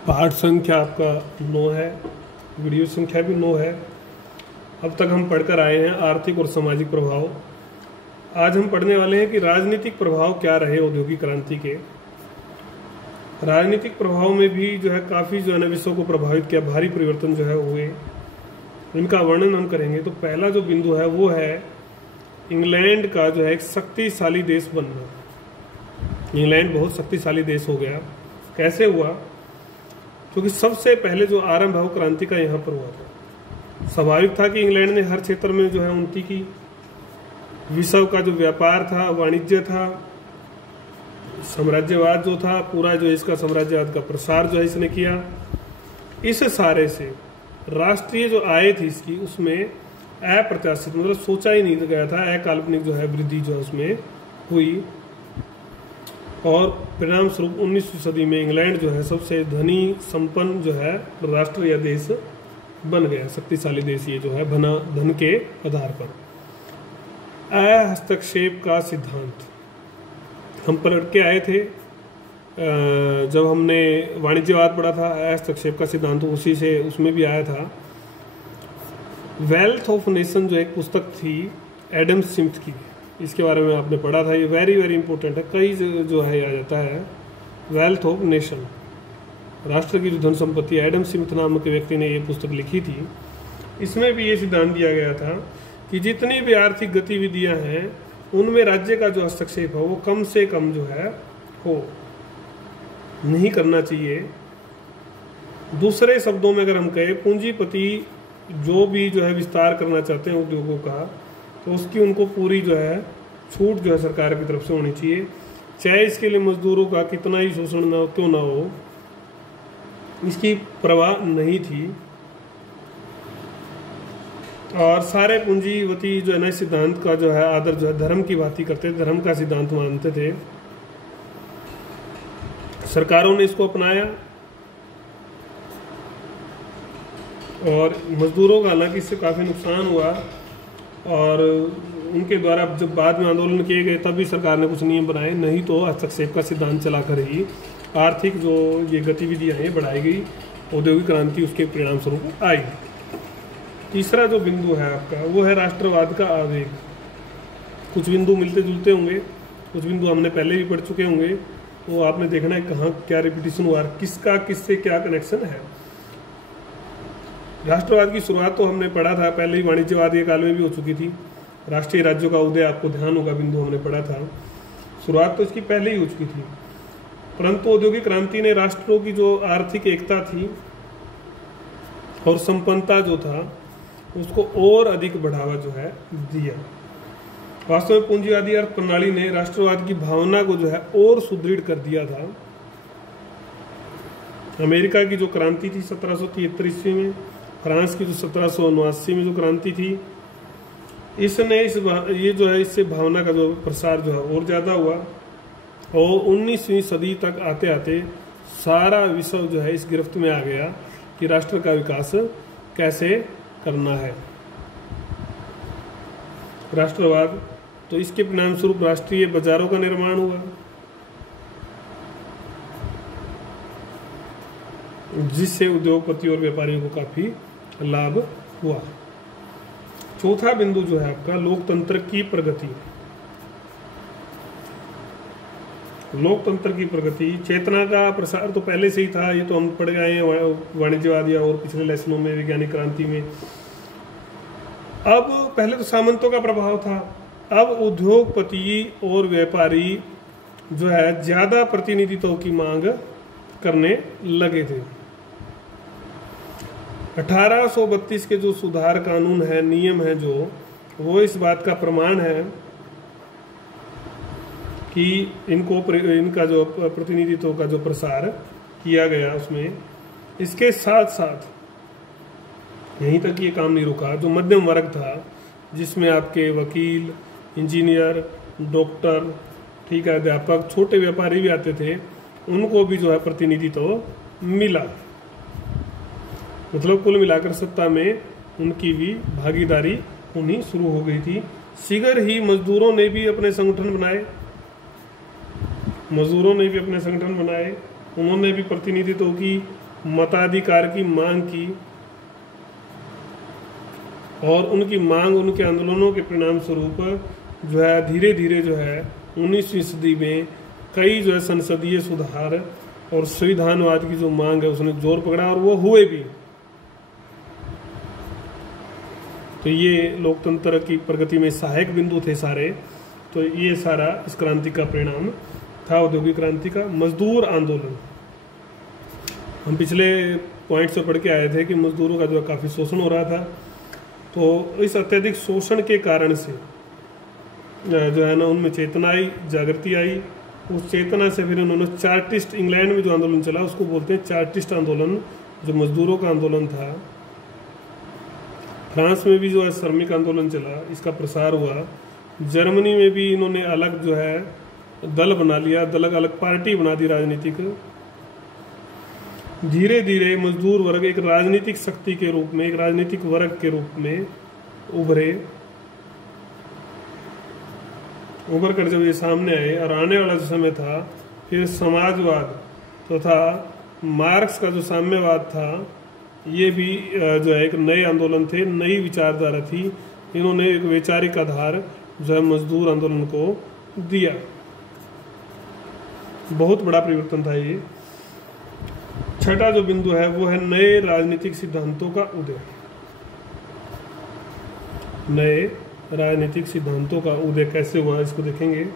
पाठ संख्या आपका 9 है, वीडियो संख्या भी 9 है। अब तक हम पढ़कर आए हैं आर्थिक और सामाजिक प्रभाव। आज हम पढ़ने वाले हैं कि राजनीतिक प्रभाव क्या रहे औद्योगिक क्रांति के। राजनीतिक प्रभाव में भी जो है काफ़ी जो है ना विश्व को प्रभावित किया, भारी परिवर्तन जो है हुए, इनका वर्णन हम करेंगे। तो पहला जो बिंदु है वो है इंग्लैंड का जो है एक शक्तिशाली देश बनना। इंग्लैंड बहुत शक्तिशाली देश हो गया। कैसे हुआ? क्योंकि सबसे पहले जो आरंभ है वो क्रांति का यहाँ पर हुआ था। स्वाभाविक था कि इंग्लैंड ने हर क्षेत्र में जो है उन्नति की। विश्व का जो व्यापार था, वाणिज्य था, साम्राज्यवाद जो था, पूरा जो इसका साम्राज्यवाद का प्रसार जो है इसने किया। इस सारे से राष्ट्रीय जो आय थी इसकी, उसमें अप्रत्याशित मतलब सोचा ही नहीं गया था, अकाल्पनिक जो है वृद्धि जो है उसमें हुई। और परिणाम स्वरूप 19वीं सदी में इंग्लैंड जो है सबसे धनी संपन्न जो है राष्ट्र या देश बन गया, शक्तिशाली देश ये जो है बना धन के आधार पर। हस्तक्षेप का सिद्धांत हम पढ़ के आए थे जब हमने वाणिज्यवाद पढ़ा था। हस्तक्षेप का सिद्धांत उसी से उसमें भी आया था। वेल्थ ऑफ नेशन जो एक पुस्तक थी एडम स्मिथ की, इसके बारे में आपने पढ़ा था। ये वेरी वेरी इंपॉर्टेंट है, कई जो है आ जाता है। वेल्थ ऑफ नेशन, राष्ट्र की जो धन संपत्ति, एडम स्मिथ नामक व्यक्ति ने ये पुस्तक लिखी थी। इसमें भी ये सिद्धांत दिया गया था कि जितनी भी आर्थिक गतिविधियां हैं उनमें राज्य का जो हस्तक्षेप है वो कम से कम जो है हो नहीं करना चाहिए। दूसरे शब्दों में अगर हम कहें, पूंजीपति जो भी जो है विस्तार करना चाहते हैं उद्योगों का, तो उसकी उनको पूरी जो है छूट जो है सरकार की तरफ से होनी चाहिए, चाहे इसके लिए मजदूरों का कितना ही शोषण ना क्यों ना हो, इसकी परवाह नहीं थी। और सारे पूंजीपति जो है ना इस सिद्धांत का जो है आदर जो है धर्म की बात ही करते थे, धर्म का सिद्धांत मानते थे। सरकारों ने इसको अपनाया और मजदूरों का हालांकि इससे काफ़ी नुकसान हुआ। और उनके द्वारा जब बाद में आंदोलन किए गए तब भी सरकार ने कुछ नियम बनाए, नहीं तो हस्तक्षेप का सिद्धांत चलाकर ही आर्थिक जो ये गतिविधियाँ हैं बढ़ाई गई, औद्योगिक क्रांति उसके परिणाम स्वरूप आई। तीसरा जो बिंदु है आपका वो है राष्ट्रवाद का आवेग। कुछ बिंदु मिलते जुलते होंगे, कुछ बिंदु हमने पहले भी पढ़ चुके होंगे, तो आपने देखना है कहाँ क्या रिपीटिशन हुआ, किसका किससे क्या कनेक्शन है। राष्ट्रवाद की शुरुआत तो हमने पढ़ा था पहले ही, वाणिज्यवाद के काल में भी हो चुकी थी। राष्ट्रीय राज्यों का उदय आपको ध्यान होगा, बिंदु हमने पढ़ा था, शुरुआत तो इसकी पहले ही हो चुकी थी। परंतु औद्योगिक क्रांति ने राष्ट्रों की जो आर्थिक एकता थी और संपन्नता जो था उसको और अधिक बढ़ावा जो है दिया। वास्तव में पूंजीवादी अर्थ प्रणाली ने राष्ट्रवाद की भावना को जो है और सुदृढ़ कर दिया था। अमेरिका की जो क्रांति थी 1773 ईस्वी में, फ्रांस की जो 1789 में जो क्रांति थी, इसने ये जो है इससे भावना का जो प्रसार जो है और ज़्यादा हुआ। और 19वीं सदी तक आते आते सारा विश्व जो है इस गिरफ्त में आ गया कि राष्ट्र का विकास कैसे करना है। राष्ट्रवाद, तो इसके परिणाम स्वरूप राष्ट्रीय बाजारों का निर्माण हुआ, जिससे उद्योगपति और व्यापारियों को काफी लाभ हुआ। चौथा बिंदु जो है आपका लोकतंत्र की प्रगति। लोकतंत्र की प्रगति, चेतना का प्रसार तो पहले से ही था, ये तो हम पढ़ गए हैं वाणिज्यवाद या और पिछले लेसनों में, वैज्ञानिक क्रांति में। अब पहले तो सामंतों का प्रभाव था, अब उद्योगपति और व्यापारी जो है ज्यादा प्रतिनिधित्व की मांग करने लगे थे। 1832 के जो सुधार कानून है, नियम है जो, वो इस बात का प्रमाण है कि इनका जो प्रतिनिधित्व का जो प्रसार किया गया उसमें। इसके साथ साथ यहीं तक ये काम नहीं रुका। जो मध्यम वर्ग था, जिसमें आपके वकील, इंजीनियर, डॉक्टर, ठीक है, अध्यापक, छोटे व्यापारी भी आते थे, उनको भी जो है प्रतिनिधित्व मिला। मतलब कुल मिलाकर सत्ता में उनकी भी भागीदारी होनी शुरू हो गई थी। शीघ्र ही मजदूरों ने भी अपने संगठन बनाए, उन्होंने भी प्रतिनिधित्व की मताधिकार की मांग की, और उनकी मांग, उनके आंदोलनों के परिणाम स्वरूप जो है धीरे धीरे जो है 19वीं सदी में कई जो है संसदीय सुधार और संविधानवाद की जो मांग है उसने जोर पकड़ा, और वो हुए भी। तो ये लोकतंत्र की प्रगति में सहायक बिंदु थे सारे। तो ये सारा इस क्रांति का परिणाम था, औद्योगिक क्रांति का। मजदूर आंदोलन, हम पिछले पॉइंट से पढ़ के आए थे कि मजदूरों का जो है काफ़ी शोषण हो रहा था। तो इस अत्यधिक शोषण के कारण से जो है ना उनमें चेतना आई, जागृति आई। उस चेतना से फिर उन्होंने चार्टिस्ट, इंग्लैंड में जो आंदोलन चला उसको बोलते हैं चार्टिस्ट आंदोलन, जो मजदूरों का आंदोलन था। फ्रांस में भी जो है श्रमिक आंदोलन चला, इसका प्रसार हुआ। जर्मनी में भी इन्होंने अलग जो है दल बना लिया, अलग अलग पार्टी बना दी राजनीतिक। धीरे धीरे मजदूर वर्ग एक राजनीतिक शक्ति के रूप में, एक राजनीतिक वर्ग के रूप में उभर कर जब ये सामने आए। और आने वाला जो समय था फिर समाजवाद तथा मार्क्स का जो साम्यवाद था, ये भी जो है एक नए आंदोलन थे, नई विचारधारा थी। इन्होंने एक वैचारिक आधार जो है मजदूर आंदोलन को दिया। बहुत बड़ा परिवर्तन था ये। छठा जो बिंदु है वो है नए राजनीतिक सिद्धांतों का उदय। नए राजनीतिक सिद्धांतों का उदय कैसे हुआ इसको देखेंगे।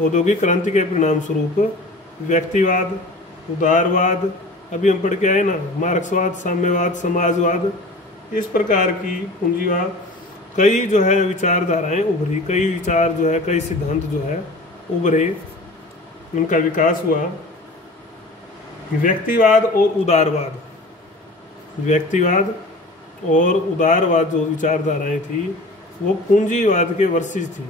औद्योगिक क्रांति के परिणाम स्वरूप व्यक्तिवाद, उदारवाद, अभी हम पढ़ के आए ना, मार्क्सवाद, साम्यवाद, समाजवाद, इस प्रकार की पूंजीवाद, कई जो है विचारधाराएं उभरी, कई विचार जो है, कई सिद्धांत जो है उभरे, उनका विकास हुआ। व्यक्तिवाद और उदारवाद, व्यक्तिवाद और उदारवाद जो विचारधाराएं थी वो पूंजीवाद के वर्सेस थी,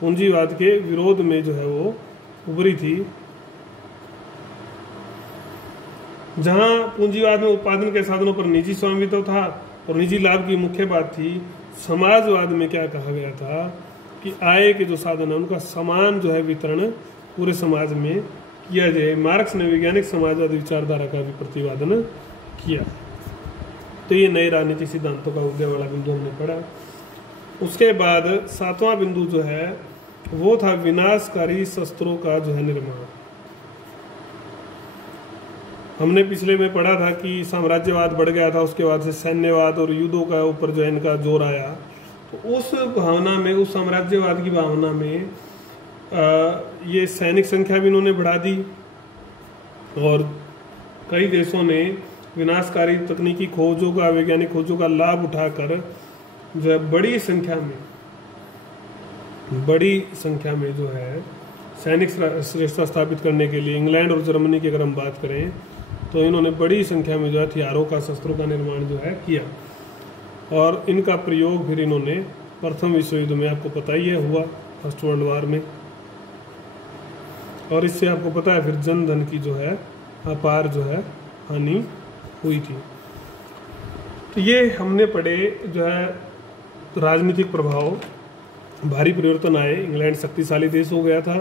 पूंजीवाद के विरोध में जो है वो उभरी थी। जहां पूंजीवाद में उत्पादन के साधनों पर निजी स्वामित्व था और निजी लाभ की मुख्य बात थी, समाजवाद में क्या कहा गया था कि आय के जो साधन है उनका समान जो है वितरण पूरे समाज में किया जाए। मार्क्स ने वैज्ञानिक समाजवादी विचारधारा का भी प्रतिपादन किया। तो ये नए राजनीतिक सिद्धांतों का उदय वाला बिंदु हमने पढ़ा। उसके बाद सातवां बिंदु जो है वो था विनाशकारी शस्त्रों का जो है निर्माण। हमने पिछले में पढ़ा था कि साम्राज्यवाद बढ़ गया था, उसके बाद से सैन्यवाद और युद्धों का ऊपर जो है इनका जोर आया। तो उस भावना में, उस साम्राज्यवाद की भावना में ये सैनिक संख्या भी इन्होंने बढ़ा दी और कई देशों ने विनाशकारी तकनीकी खोजों का, वैज्ञानिक खोजों का लाभ उठाकर जो है बड़ी संख्या में जो है सैनिक श्रेष्ठता स्थापित करने के लिए इंग्लैंड और जर्मनी की अगर हम बात करें तो इन्होंने बड़ी संख्या में जो है हथियारों का, शस्त्रों का निर्माण जो है किया। और इनका प्रयोग फिर इन्होंने प्रथम विश्व युद्ध में, आपको पता ही है, हुआ, फर्स्ट वर्ल्ड वार में। और इससे आपको पता है फिर जन धन की जो है अपार जो है हानि हुई थी। तो ये हमने पढ़े जो है राजनीतिक प्रभाव, भारी परिवर्तन आए। इंग्लैंड शक्तिशाली देश हो गया था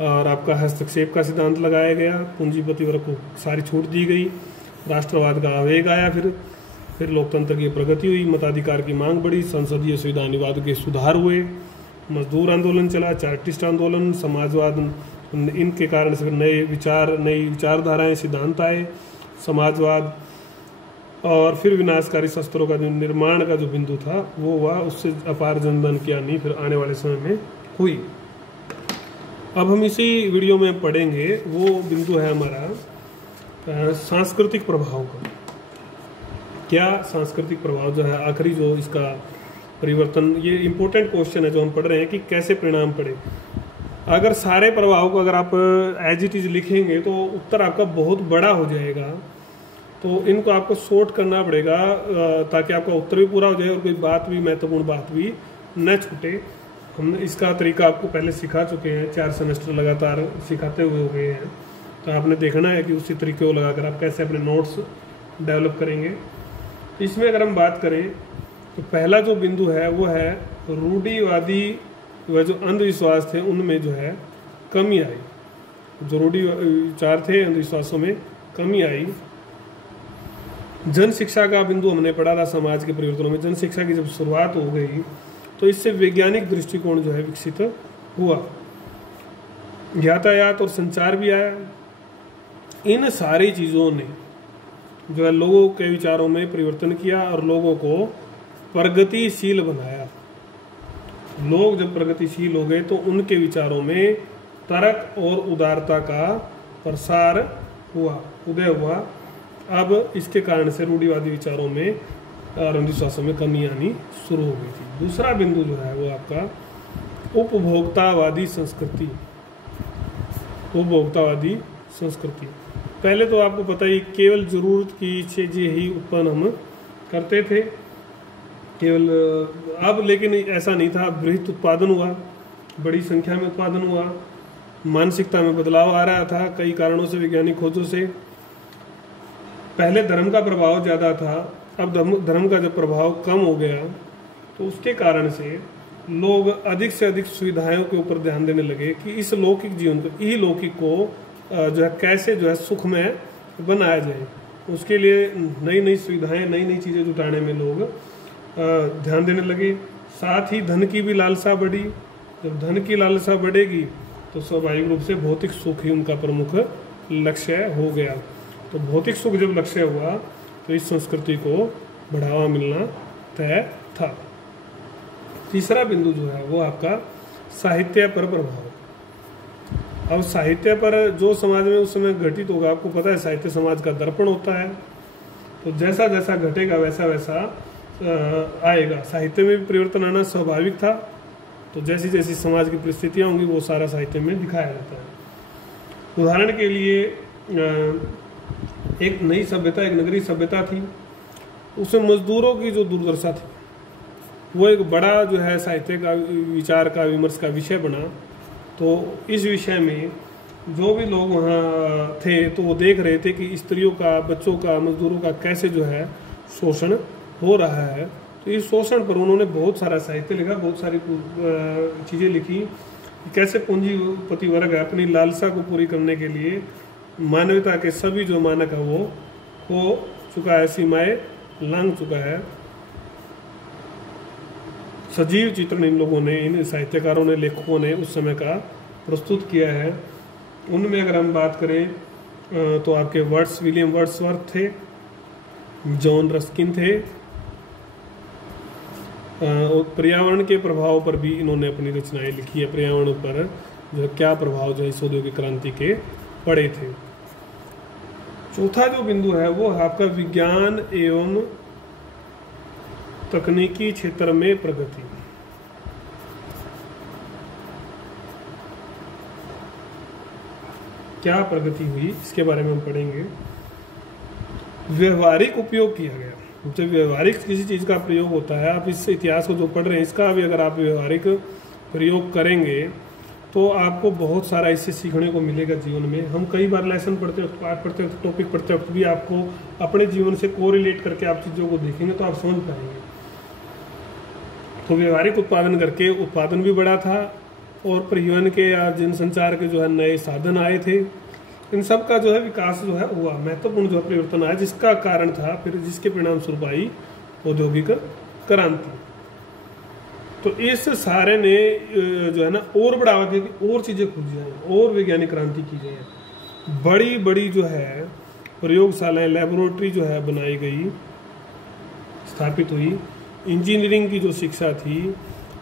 और आपका हस्तक्षेप का सिद्धांत लगाया गया, पूंजीपति वर्ग को सारी छूट दी गई, राष्ट्रवाद का आवेग आया, फिर लोकतंत्र की प्रगति हुई, मताधिकार की मांग बढ़ी, संसदीय संविधानवाद के सुधार हुए, मजदूर आंदोलन चला, चार्टिस्ट आंदोलन, समाजवाद, इनके कारण से नई विचारधाराएं, सिद्धांत आए, समाजवाद। और फिर विनाशकारी शस्त्रों का जो निर्माण का जो बिंदु था वो हुआ, उससे अपार जनधन की हानि फिर आने वाले समय में हुई। अब हम इसी वीडियो में पढ़ेंगे वो बिंदु है हमारा सांस्कृतिक प्रभाव का। क्या सांस्कृतिक प्रभाव जो है, आखिरी जो इसका परिवर्तन, ये इम्पोर्टेंट क्वेश्चन है जो हम पढ़ रहे हैं कि कैसे परिणाम पड़े। अगर सारे प्रभाव को अगर आप एज इट इज लिखेंगे तो उत्तर आपका बहुत बड़ा हो जाएगा। तो इनको आपको शॉर्ट करना पड़ेगा ताकि आपका उत्तर भी पूरा हो जाए और कोई बात भी, महत्वपूर्ण बात भी न छूटे। हमने इसका तरीका आपको पहले सिखा चुके हैं, 4 सेमेस्टर लगातार सिखाते हुए हो गए हैं। तो आपने देखना है कि उसी तरीके को लगाकर आप कैसे अपने नोट्स डेवलप करेंगे। इसमें अगर हम बात करें तो पहला जो बिंदु है वो है रूढ़िवादी व जो अंधविश्वास थे उनमें जो है कमी आई। जो रूढ़ि विचार थे, अंधविश्वासों में कमी आई। जन शिक्षा का बिंदु हमने पढ़ा था। समाज के परिवर्तनों में जन शिक्षा की जब शुरुआत हो गई तो इससे वैज्ञानिक दृष्टिकोण जो है विकसित हुआ, यातायात और संचार भी आया। इन सारी चीज़ों ने जो है लोगों के विचारों में परिवर्तन किया और लोगों को प्रगतिशील बनाया। लोग जब प्रगतिशील हो गए तो उनके विचारों में तर्क और उदारता का प्रसार हुआ, उदय हुआ। अब इसके कारण से रूढ़िवादी विचारों में और अंधविश्वासों में कमी आनी शुरू हो गई थी। दूसरा बिंदु जो है वो आपका उपभोक्तावादी संस्कृति। उपभोक्तावादी संस्कृति, पहले तो आपको पता ही केवल जरूरत की चीजें ही उत्पन्न हम करते थे केवल। अब लेकिन ऐसा नहीं था, बृहत उत्पादन हुआ, बड़ी संख्या में उत्पादन हुआ, मानसिकता में बदलाव आ रहा था कई कारणों से, वैज्ञानिक खोजों से। पहले धर्म का प्रभाव ज़्यादा था, अब धर्म का जब प्रभाव कम हो गया तो उसके कारण से लोग अधिक से अधिक सुविधाओं के ऊपर ध्यान देने लगे कि इस लौकिक जीवन को, ई लौकिक को जो है कैसे जो है सुख में बनाया जाए। उसके लिए नई नई सुविधाएं, नई नई चीज़ें जुटाने में लोग ध्यान देने लगे। साथ ही धन की भी लालसा बढ़ी। जब धन की लालसा बढ़ेगी तो स्वाभाविक रूप से भौतिक सुख ही उनका प्रमुख लक्ष्य हो गया। तो भौतिक सुख जब लक्ष्य हुआ तो इस संस्कृति को बढ़ावा मिलना तय था। तीसरा बिंदु जो है वो आपका साहित्य पर प्रभाव। अब साहित्य पर जो समाज में उस समय घटित होगा, आपको पता है साहित्य समाज का दर्पण होता है, तो जैसा जैसा घटेगा वैसा वैसा आएगा। साहित्य में भी परिवर्तन आना स्वाभाविक था, तो जैसी जैसी समाज की परिस्थितियाँ होंगी वो सारा साहित्य में दिखाया जाता है। उदाहरण के लिए एक नई सभ्यता, एक नगरीय सभ्यता थी, उसमें मजदूरों की जो दुर्दशा थी वो एक बड़ा जो है साहित्य का विचार का विमर्श का विषय बना। तो इस विषय में जो भी लोग वहाँ थे तो वो देख रहे थे कि स्त्रियों का, बच्चों का, मजदूरों का कैसे जो है शोषण हो रहा है। तो इस शोषण पर उन्होंने बहुत सारा साहित्य लिखा, बहुत सारी चीज़ें लिखी, कैसे पूंजीपति वर्ग है अपनी लालसा को पूरी करने के लिए मानवता के सभी जो मानक है वो हो चुका है, सीमाएं लांघ चुका है। सजीव चित्रण इन लोगों ने, इन साहित्यकारों ने, लेखकों ने उस समय का प्रस्तुत किया है। उनमें अगर हम बात करें तो आपके विलियम वर्ड्सवर्थ थे, जॉन रस्किन थे, और पर्यावरण के प्रभाव पर भी इन्होंने अपनी रचनाएं लिखी है। पर्यावरण पर जो क्या प्रभाव जो है इस औद्योगिक क्रांति के पड़े थे। चौथा जो बिंदु है वो आपका विज्ञान एवं तकनीकी क्षेत्र में प्रगति। क्या प्रगति हुई इसके बारे में हम पढ़ेंगे। व्यवहारिक उपयोग किया गया। जब व्यवहारिक किसी चीज़ का प्रयोग होता है, आप इस इतिहास को जो पढ़ रहे हैं इसका भी अगर आप व्यवहारिक प्रयोग करेंगे तो आपको बहुत सारा इससे सीखने को मिलेगा जीवन में। हम कई बार लेसन पढ़ते वक्त, पाठ पढ़ते वक्त, टॉपिक पढ़ते वक्त भी आपको अपने जीवन से कोरिलेट करके आप चीज़ों को देखेंगे तो आप समझ पाएंगे। तो व्यवहारिक उत्पादन करके उत्पादन भी बढ़ा था और परिवहन के या जनसंचार के जो है नए साधन आए थे। इन सब का जो है विकास जो है हुआ, महत्वपूर्ण जो है परिवर्तन आया, जिसका कारण था फिर जिसके परिणाम स्वरूप आई औद्योगिक क्रांति। तो इस सारे ने जो है ना और बढ़ावा दिया कि और चीज़ें खुल जाए और वैज्ञानिक क्रांति की जाए। बड़ी बड़ी जो है प्रयोगशालाएं, लेबोरेटरी जो है बनाई गई, स्थापित हुई। इंजीनियरिंग की जो शिक्षा थी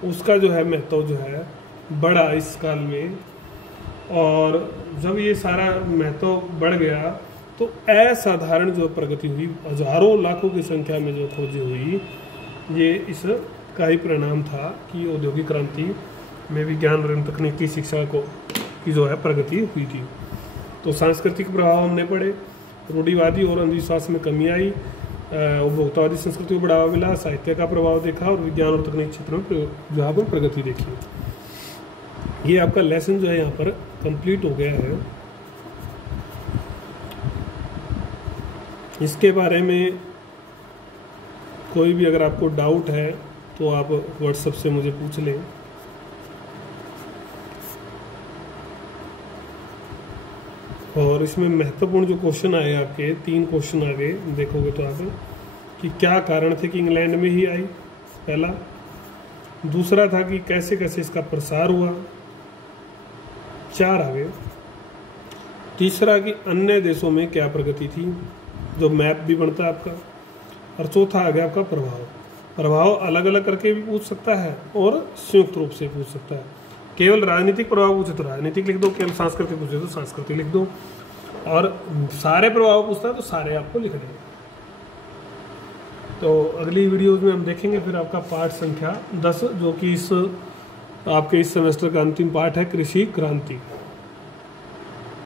उसका जो है महत्व जो है बढ़ा इस काल में। और जब ये सारा महत्व बढ़ गया तो असाधारण जो प्रगति हुई, हजारों लाखों की संख्या में जो खोजें हुई, ये इस का ही परिणाम था कि औद्योगिक क्रांति में विज्ञान और तकनीकी शिक्षा को की जो है प्रगति हुई थी। तो सांस्कृतिक प्रभाव हमने पढ़े, रूढ़िवादी और अंधविश्वास में कमी आई, उपभोक्तावादी संस्कृति को बढ़ावा मिला, साहित्य का प्रभाव देखा और विज्ञान और तकनीक क्षेत्र में जो है प्रगति देखी। ये आपका लेसन जो है यहाँ पर कंप्लीट हो गया है। इसके बारे में कोई भी अगर आपको डाउट है तो आप व्हाट्सएप से मुझे पूछ लें। और इसमें महत्वपूर्ण जो क्वेश्चन आए आपके 3 क्वेश्चन आगे देखोगे तो आप कि क्या कारण थे कि इंग्लैंड में ही आई, पहला। दूसरा था कि कैसे कैसे इसका प्रसार हुआ, 4 आगे। तीसरा कि अन्य देशों में क्या प्रगति थी, जो मैप भी बनता है आपका। और चौथा आ गया आपका प्रभाव। प्रभाव अलग अलग करके भी पूछ सकता है और संयुक्त रूप से पूछ सकता है। केवल राजनीतिक प्रभाव पूछे तो राजनीतिक लिख दो, केवल सांस्कृतिक पूछे तो सांस्कृतिक लिख दो, और सारे प्रभाव पूछता है तो सारे आपको लिखने हैं। तो अगली वीडियोज में हम देखेंगे फिर आपका पाठ संख्या 10, जो कि इस आपके इस सेमेस्टर का अंतिम पाठ है, कृषि क्रांति।